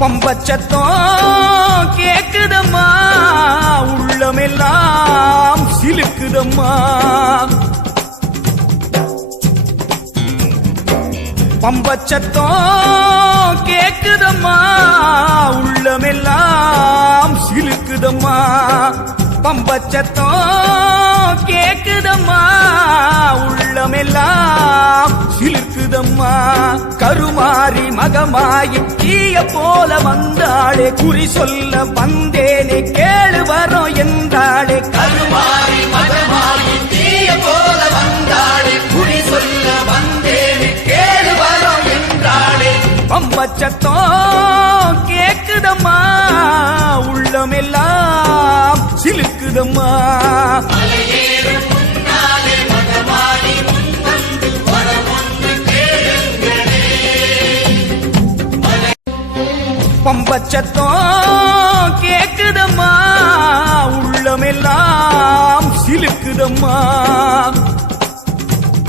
பம்பச்சத்தம் கேக்குதம்மா, உள்ளமெல்லாம் சிலுக்குதம்மா. பம்பச்சத்தம் கேக்குதம்மா, உள்ளமெல்லாம் சிலுக்குதம்மா. பம்பச்சத்தம் கேக்குதம்மா, உள்ளமெல்லாம் சிலுக்குதம்மா. கருமாறி மகமாயி தீய போல வந்தாளே, குறி சொல்ல வந்தேனே கேளு வரோம் என்றாளே. கருமாறி மகமாயி தீய போல வந்தாளே, குறி சொல்ல வந்தேனே கேளு வரோம் என்றாளே. பம்பச்சத்தம் கேக்குதம்மா, உள்ளமெல்லாம் சிலுக்குதம்மா. மலையேறும் முன்னாலே மகமாயி முன்வந்து வரமொன்று கேளுங்களே. பம்பச்சத்தம் கேக்குதம்மா, உள்ளமெல்லாம் சிலுக்குதம்மா.